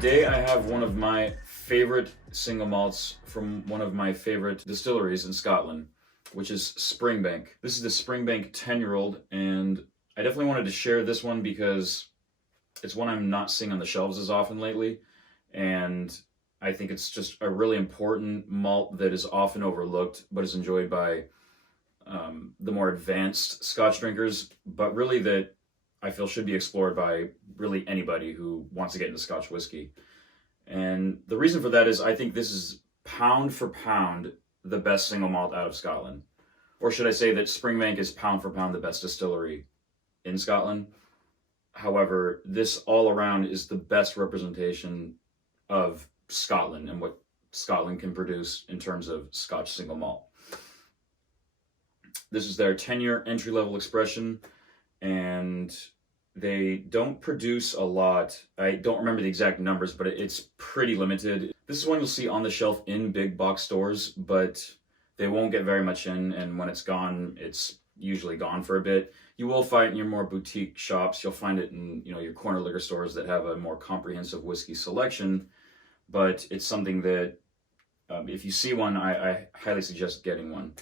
Today I have one of my favorite single malts from one of my favorite distilleries in Scotland, which is Springbank. This is the Springbank 10-year-old, and I definitely wanted to share this one because it's one I'm not seeing on the shelves as often lately, and I think it's just a really important malt that is often overlooked but is enjoyed by the more advanced Scotch drinkers, but really that I feel should be explored by really anybody who wants to get into Scotch whiskey. And the reason for that is I think this is pound for pound the best single malt out of Scotland. Or should I say that Springbank is pound for pound the best distillery in Scotland. However, this all around is the best representation of Scotland and what Scotland can produce in terms of Scotch single malt. This is their 10-year entry-level expression, and they don't produce a lot. I don't remember the exact numbers, but it's pretty limited. This is one you'll see on the shelf in big box stores, but they won't get very much in, and when it's gone, it's usually gone for a bit. You will find it in your more boutique shops. You'll find it in your corner liquor stores that have a more comprehensive whiskey selection, but it's something that if you see one, I highly suggest getting one.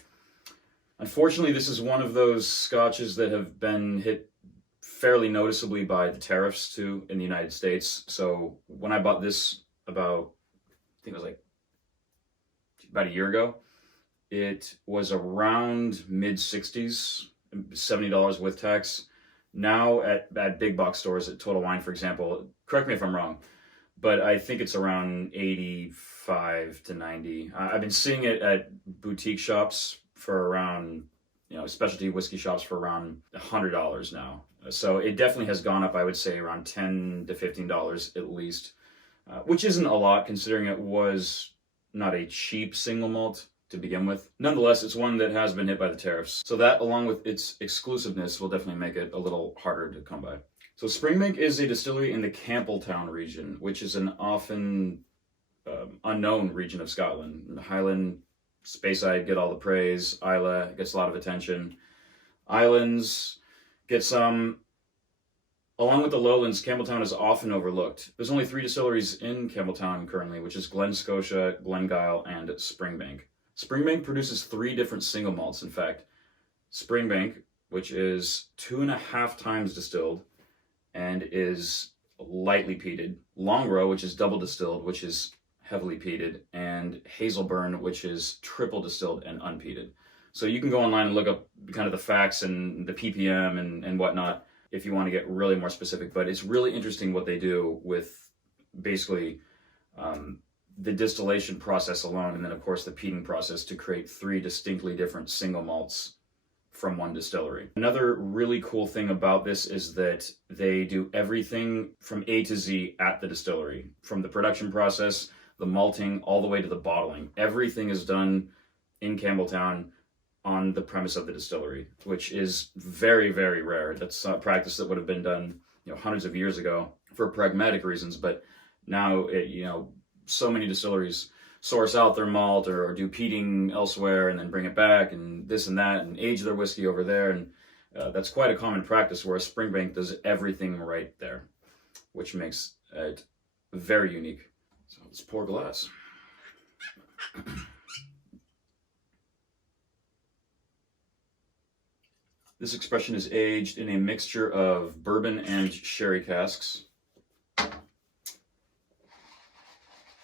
Unfortunately, this is one of those scotches that have been hit fairly noticeably by the tariffs too in the United States. So when I bought this about, I think it was like about a year ago, it was around mid-60s, $70 with tax. Now at big box stores, at Total Wine, for example, correct me if I'm wrong, but I think it's around 85 to 90. I've been seeing it at boutique shops for around, specialty whiskey shops for around $100 now. So it definitely has gone up, I would say, around $10 to $15 at least, which isn't a lot considering it was not a cheap single malt to begin with. Nonetheless, it's one that has been hit by the tariffs. So that, along with its exclusiveness, will definitely make it a little harder to come by. So Springbank is a distillery in the Campbeltown region, which is an often unknown region of Scotland. Highland, Speyside get all the praise. Islay gets a lot of attention. Islands get some. Along with the lowlands, Campbeltown is often overlooked. There's only 3 distilleries in Campbeltown currently, which is Glen Scotia, Glengyle, and Springbank. Springbank produces 3 different single malts, in fact. Springbank, which is 2.5 times distilled and is lightly peated. Longrow, which is double distilled, which is heavily peated, and Hazelburn, which is triple distilled and unpeated. So you can go online and look up kind of the facts and the ppm and whatnot if you want to get really more specific, but it's really interesting what they do with basically the distillation process alone, and then of course the peating process to create 3 distinctly different single malts from one distillery. Another really cool thing about this is that they do everything from A to Z at the distillery, from the production process, the malting, all the way to the bottling. Everything is done in Campbeltown on the premise of the distillery, which is very, very rare. That's a practice that would have been done, hundreds of years ago for pragmatic reasons. But now, so many distilleries source out their malt or do peating elsewhere and then bring it back and this and that and age their whiskey over there. And that's quite a common practice, whereas Springbank does everything right there, which makes it very unique. So let's pour a glass. This expression is aged in a mixture of bourbon and sherry casks.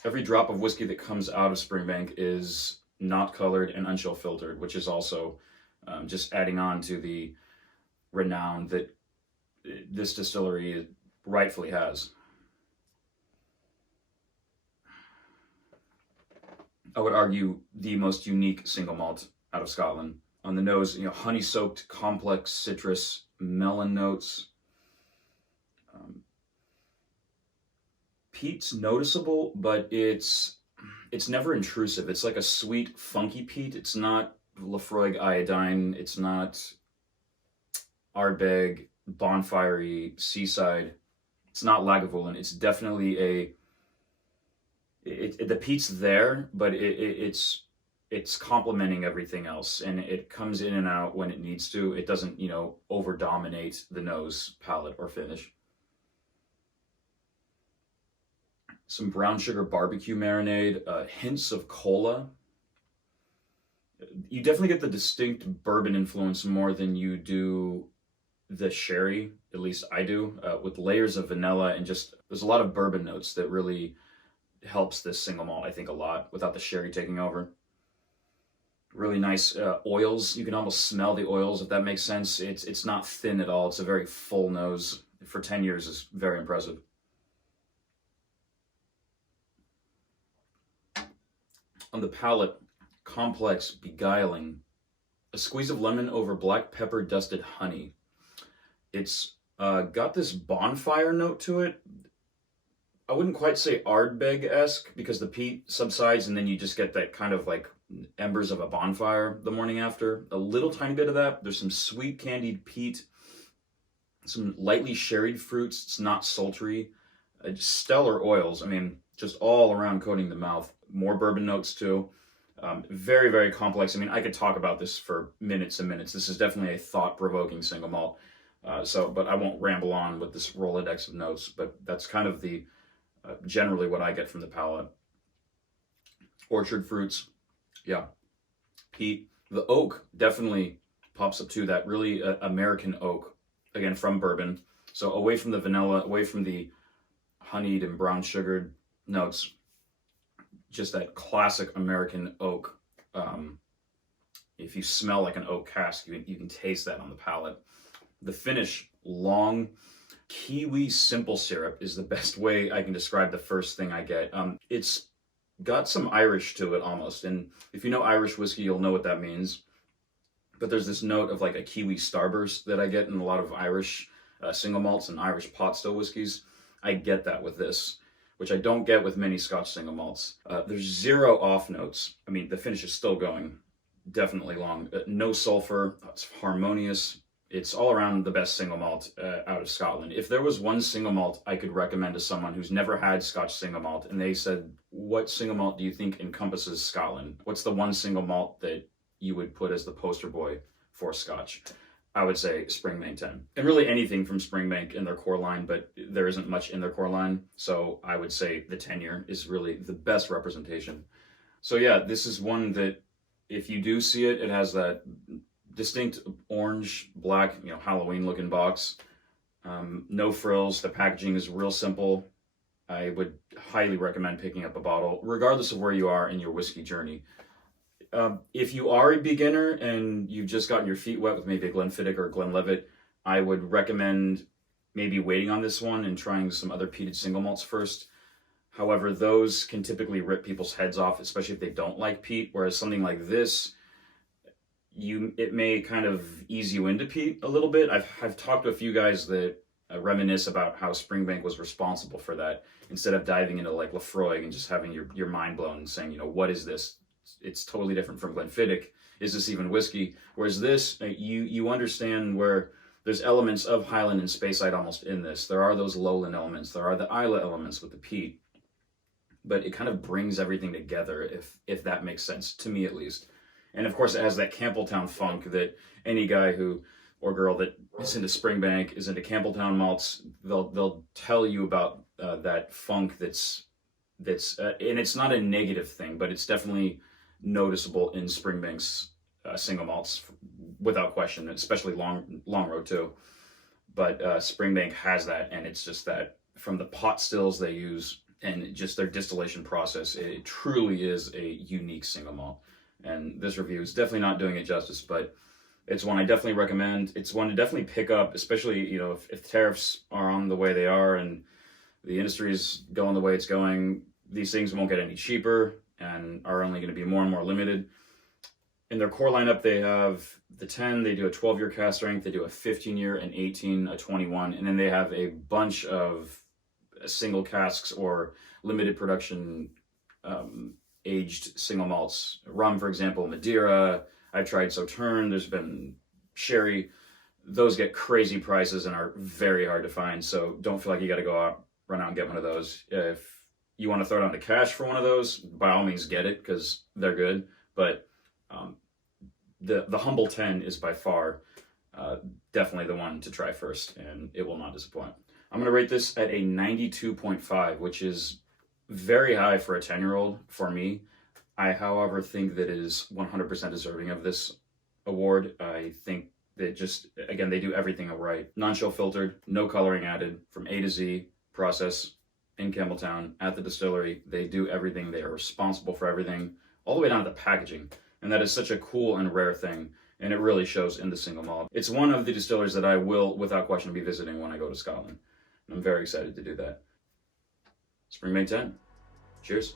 Every drop of whiskey that comes out of Springbank is not colored and unchill filtered, which is also just adding on to the renown that this distillery rightfully has. I would argue the most unique single malt out of Scotland. On the nose, honey-soaked, complex citrus, melon notes. Peat's noticeable, but it's never intrusive. It's like a sweet, funky peat. It's not Laphroaig iodine. It's not Ardbeg, bonfirey, seaside. It's not Lagavulin. It's definitely the peat's there, but it's complementing everything else, and it comes in and out when it needs to. It doesn't, over dominate the nose, palate, or finish. some brown sugar barbecue marinade, hints of cola. You definitely get the distinct bourbon influence more than you do the sherry, at least I do, with layers of vanilla, and just there's a lot of bourbon notes that really helps this single malt, I think, a lot without the sherry taking over. Really nice oils. You can almost smell the oils, if that makes sense. It's not thin at all. It's a very full nose. For 10 years is very impressive. On the palate, complex, beguiling. A squeeze of lemon over black pepper dusted honey. It's got this bonfire note to it. I wouldn't quite say Ardbeg-esque because the peat subsides and then you just get that kind of like embers of a bonfire the morning after. A little tiny bit of that. There's some sweet candied peat, some lightly sherried fruits. It's not sultry. Just stellar oils. I mean, just all around coating the mouth. More bourbon notes too. Very, very complex. I mean, I could talk about this for minutes and minutes. This is definitely a thought-provoking single malt. But I won't ramble on with this Rolodex of notes, but that's kind of the generally what I get from the palate. Orchard fruits, yeah. Peat. The oak definitely pops up too, that really American oak, again, from bourbon. So away from the vanilla, away from the honeyed and brown sugared notes, just that classic American oak. If you smell like an oak cask, you can taste that on the palate. The finish, long. Kiwi simple syrup is the best way I can describe the first thing I get. It's got some Irish to it almost, and if you know Irish whiskey, you'll know what that means. But there's this note of like a Kiwi starburst that I get in a lot of Irish single malts and Irish pot still whiskeys. I get that with this, which I don't get with many Scotch single malts. There's zero off notes. I mean, the finish is still going, definitely long. No sulfur, it's harmonious. It's all around the best single malt out of Scotland. If there was one single malt I could recommend to someone who's never had Scotch single malt, and they said, what single malt do you think encompasses Scotland? What's the one single malt that you would put as the poster boy for Scotch? I would say Springbank 10. And really anything from Springbank in their core line, but there isn't much in their core line. So I would say the 10-year is really the best representation. So yeah, this is one that if you do see it, it has that distinct orange, black, Halloween looking box. No frills. The packaging is real simple. I would highly recommend picking up a bottle, regardless of where you are in your whiskey journey. If you are a beginner and you've just gotten your feet wet with maybe a Glenfiddich or a Glenlivet, I would recommend maybe waiting on this one and trying some other peated single malts first. However, those can typically rip people's heads off, especially if they don't like peat, whereas something like this, it may kind of ease you into peat a little bit. I've talked to a few guys that reminisce about how Springbank was responsible for that, instead of diving into like Lefroy and just having your mind blown and saying, what is this? It's totally different from Glenfiddich. Is this even whiskey? Whereas this, you understand where there's elements of Highland and Speyside almost in this. There are those lowland elements. There are the Islay elements with the peat. But it kind of brings everything together, if that makes sense, to me at least. And of course, it has that Campbeltown funk that any guy or girl that is into Springbank, is into Campbeltown malts, they'll tell you about that funk that's and it's not a negative thing, but it's definitely noticeable in Springbank's single malts without question, especially Long Road too. But Springbank has that, and it's just that from the pot stills they use and just their distillation process, it truly is a unique single malt. And this review is definitely not doing it justice, but it's one I definitely recommend. It's one to definitely pick up, especially, if tariffs are on the way they are and the industry is going the way it's going. These things won't get any cheaper and are only going to be more and more limited. In their core lineup, they have the 10, they do a 12-year cask strength, they do a 15-year, an 18, a 21, and then they have a bunch of single casks or limited production aged single malts. Rum, for example, Madeira. I've tried Sauternes. There's been sherry. Those get crazy prices and are very hard to find, so don't feel like you got to run out and get one of those. If you want to throw down the cash for one of those, by all means get it, because they're good. But the Humble 10 is by far definitely the one to try first, and it will not disappoint. I'm going to rate this at a 92.5, which is very high for a 10-year-old for me. I, however, think that it is 100% deserving of this award. I think that just, again, they do everything right. Non-chill filtered, no coloring added, from A to Z, process in Campbelltown at the distillery. They do everything. They are responsible for everything, all the way down to the packaging. And that is such a cool and rare thing. And it really shows in the single malt. It's one of the distilleries that I will, without question, be visiting when I go to Scotland. I'm very excited to do that. Spring May 10. Cheers.